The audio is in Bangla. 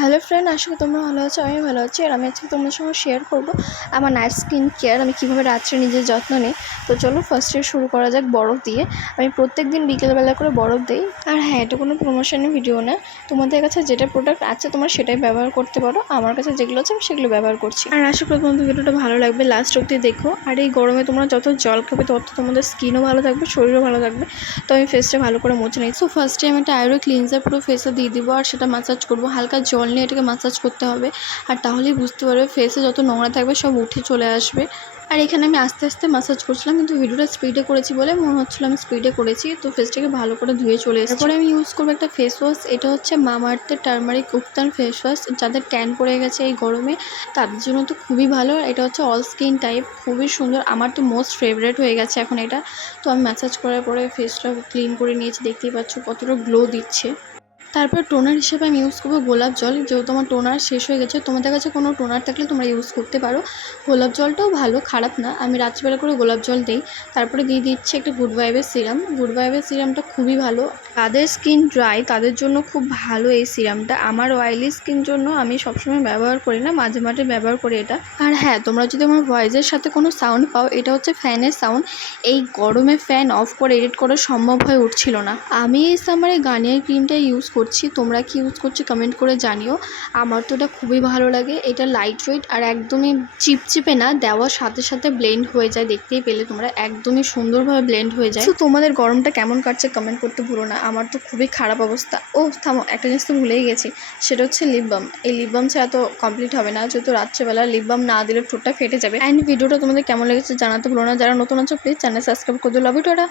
হ্যালো ফ্রেন্ড, আশা করি তোমরা ভালো আছো। আমি ভালো আছি। আর আমি আজকে তোমাদের সঙ্গে শেয়ার করব আমার নাইট স্কিন কেয়ার, আমি কীভাবে রাত্রে নিজের যত্ন নিই। তো চলো ফার্স্টে শুরু করা যাক বরফ দিয়ে। আমি প্রত্যেক দিন বিকেলবেলা করে বরফ দিই। আর হ্যাঁ, এটা কোনো প্রমোশনের ভিডিও না, তোমাদের কাছে যেটা প্রোডাক্ট আছে তোমরা সেটাই ব্যবহার করতে পারো। আমার কাছে যেগুলো আছে আমি সেগুলো ব্যবহার করছি। আর আশা করি তোমাদের ভিডিওটা ভালো লাগবে, লাস্ট অবধি দেখো। আর এই গরমে তোমরা যত জল খাবে তত তোমাদের স্কিনও ভালো থাকবে, শরীরও ভালো থাকবে। তো আমি ফেসটা ভালো করে মুছে নিই। সো ফার্স্টে আমি একটা আয়ুর্বেদ ক্লিনজার পুরো ফেসে দিয়ে দিব, আর সেটা ম্যাসাজ করবো। হালকা জল নিয়ে এটাকে ম্যাসাজ করতে হবে, আর তাহলেই বুঝতে পারবে ফেসে যত নোংরা থাকবে সব উঠে চলে আসবে। আর এখানে আমি আস্তে আস্তে ম্যাসাজ করছিলাম, কিন্তু ভিডিওটা স্পিডে করেছি বলে মনে হচ্ছিলো আমি স্পিডে করেছি। তো ফেসটাকে ভালো করে ধুয়ে চলে এসেছি। তারপরে আমি ইউজ করবো একটা ফেস ওয়াশ। এটা হচ্ছে মামাআর্থের টার্মারিক উত্তান ফেস ওয়াশ। যাদের ট্যান পড়ে গেছে এই গরমে তাদের জন্য তো খুবই ভালো। এটা হচ্ছে অল স্কিন টাইপ, খুবই সুন্দর। আমার তো মোস্ট ফেভারিট হয়ে গেছে এখন এটা। তো আমি ম্যাসাজ করার পরে ফেসটা ক্লিন করে নিয়েছি, দেখতেই পাচ্ছ কতটা গ্লো দিচ্ছে। তারপর টোনার হিসেবে আমি ইউজ করবো গোলাপ জল। যেহেতু আমার টোনার শেষ হয়ে গেছে, তোমাদের কাছে কোনো টোনার থাকলে তোমরা ইউজ করতে পারো। গোলাপ জলটাও ভালো, খারাপ না। আমি রাত্রিবেলা করে গোলাপ জল দিই। তারপরে দিয়ে দিচ্ছি একটা গুড ভাইবের সিরাম। গুড ভাইবের সিরামটা খুবই ভালো, তাদের স্কিন ড্রাই তাদের জন্য খুব ভালো এই সিরামটা। আমার অয়েলি স্কিন জন্য আমি সবসময় ব্যবহার করি না, মাঝে মাঝে ব্যবহার করি এটা। আর হ্যাঁ, তোমরা যদি আমার ভয়েসের সাথে কোনো সাউন্ড পাও, এটা হচ্ছে ফ্যানের সাউন্ড। এই গরমে ফ্যান অফ করে এডিট করা সম্ভব হয়ে উঠছিল না। আমি এই সামারে গার্নিয়ার ক্রিমটা ইউজ করছি, তোমরা কি ইউজ করছো কমেন্ট করে জানিও। আমার তো এটা খুবই ভালো লাগে। এটা লাইট ওয়েট আর একদমই চিপচিপে না, দেওয়ার সাথে সাথে ব্লেন্ড হয়ে যায়। দেখতেই পেলে তোমরা, একদমই সুন্দরভাবে ব্লেন্ড হয়ে যায়। তো তোমাদের গরমটা কেমন কাটছে কমেন্ট করতে ভুলো না। আমার তো খুবই খারাপ অবস্থা। ও থামো, একটা জিনিস তো ভুলেই গেছি, সেটা হচ্ছে লিপ বাম। এই লিপ বাম ছাড়া তো কমপ্লিট হবে না, যেহেতু রাত্রেবেলা লিপ বাম না দিলে ঠোঁটটা ফেটে যাবে। অ্যান্ড ভিডিওটা তোমাদের কেমন লেগেছে জানাতে ভুলো না। যারা নতুন আছো প্লিজ চ্যানেল সাবস্ক্রাইব করে দিও। Love you, tata.